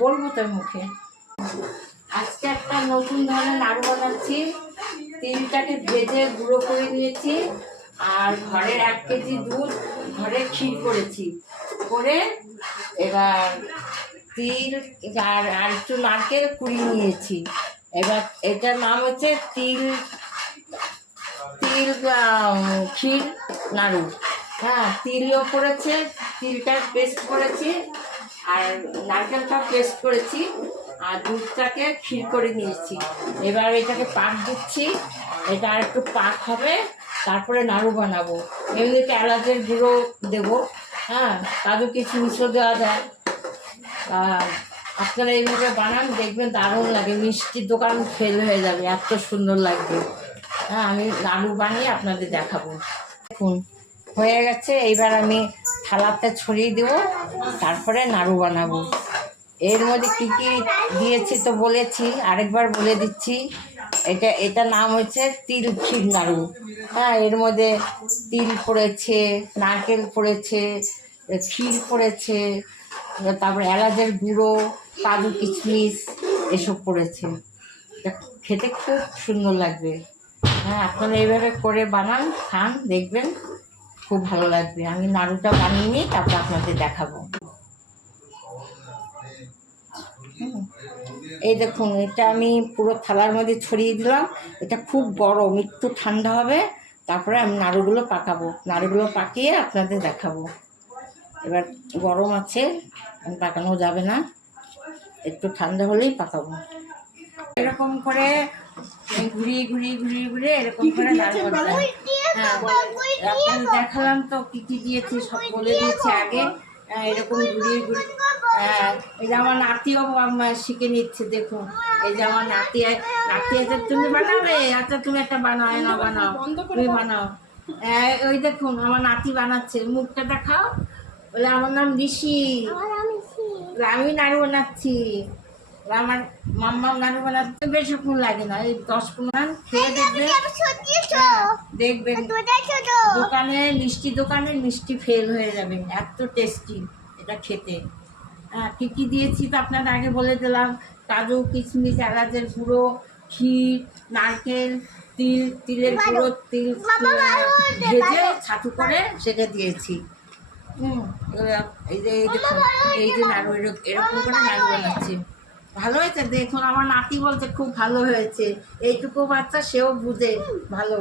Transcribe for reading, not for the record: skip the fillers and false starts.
বলবো তোর মুখে। আজকে একটা নতুন ধরনের নাড়ু বানাচ্ছি। তিলটাকে ভেজে গুঁড়ো করে নিয়েছি, আর ঘরের 1 কেজি দুধ ঘরে ক্ষীর করেছি, করে এবার তিল আর একটু নারকেল কুড়িয়ে নিয়েছি। এবার এটার নাম হচ্ছে তিল তিল ক্ষীর নাড়ু। হ্যাঁ, তিলও করেছে, তিলটা পেস্ট করেছি, আর নারকেলটা পেস্ট করেছি, আর দুধটাকে ক্ষীর করে নিয়েছি। এবার এটাকে পাক দিচ্ছি, এটা আর একটু পাক হবে, তারপরে নাড়ু বানাবো। এমনিতে এলাচের গুঁড়ো দেবো, হ্যাঁ, কাজু কিশমিশও দেওয়া যায়। আপনারা এইভাবে বানান, দেখবেন দারুণ লাগে, মিষ্টির দোকান ফেল হয়ে যাবে, এত সুন্দর লাগবে। হ্যাঁ, আমি নাড়ু বানিয়ে আপনাদের দেখাবো। দেখুন হয়ে গেছে, এইবার আমি থালাতে ছড়িয়ে দেবো, তারপরে নাড়ু বানাবো। এর মধ্যে কী কী দিয়েছি তো বলেছি, আরেকবার বলে দিচ্ছি। এটা নাম হচ্ছে তিল ক্ষীর নাড়ু। হ্যাঁ, এর মধ্যে তিল পড়েছে, নারকেল পড়েছে, ক্ষীর পড়েছে, তারপরে এলাচের গুঁড়ো, কাজু কিশমিশ এসব পড়েছে। এটা খেতে খুব সুন্দর লাগবে। হ্যাঁ, আপনারা এইভাবে করে বানান, খান, দেখবেন খুব ভালো লাগবে। আমি নাড়ুটা বানিয়ে নিই, তারপর আপনাদের দেখাবো। এই দেখুন, এটা আমি পুরো থালার মধ্যে ছড়িয়ে দিলাম। এটা খুব গরম, একটু ঠান্ডা হবে, তারপরে আমি নাড়ুগুলো পাকাবো। নাড়ুগুলো পাকিয়ে আপনাদের দেখাবো। এবার গরম আছে, পাকানো যাবে না, একটু ঠান্ডা হলেই পাকাবো। এরকম করে ঘুরিয়ে ঘুরিয়ে ঘুরিয়ে ঘুরিয়ে এরকম করে নাড়ু করতে হয়। হ্যাঁ, আপনাদের দেখালাম তো কী কী দিয়েছি, সব বলে দিয়েছি আগে। এরকম ঘুরিয়ে ঘুরিয়ে, হ্যাঁ, এই যে আমার নাতিও শিখে নিচ্ছে। দেখুন, এই যে আমার নাতি আছে, তুমি বানাবে? আচ্ছা, তুমি একটা বানাও, না বানাও, তুমি বানাও। ওই দেখুন আমার নাতি বানাচ্ছে, মুখটা দেখাও। বলে আমার নাম ঋষি, আমি নাড়ু বানাচ্ছি। আমার মাম্মা নাড়ু বানাতে বেশিক্ষণ লাগে না, এই 10-15 খেয়ে দেখবেন, দেখবেন দোকানে মিষ্টি ফেল হয়ে যাবে, এত টেস্টি এটা খেতে। হ্যাঁ, কী কী দিয়েছি তো আপনাদের আগে বলে দিলাম। কাজু কিশমিশ, এলাচের গুঁড়ো, ক্ষীর, নারকেল, তিলের গুঁড়ো, তিল ভেজে ছাতু করে সেটা দিয়েছি। এই যে দেখুন, এই যে নাড়ু এরকম করে নাড়ু বানাচ্ছি। ভালো হয়েছে দেখুন, আমার নাতি বলছে খুব ভালো হয়েছে। এইটুকু বাচ্চা, সেও বুঝে ভালো।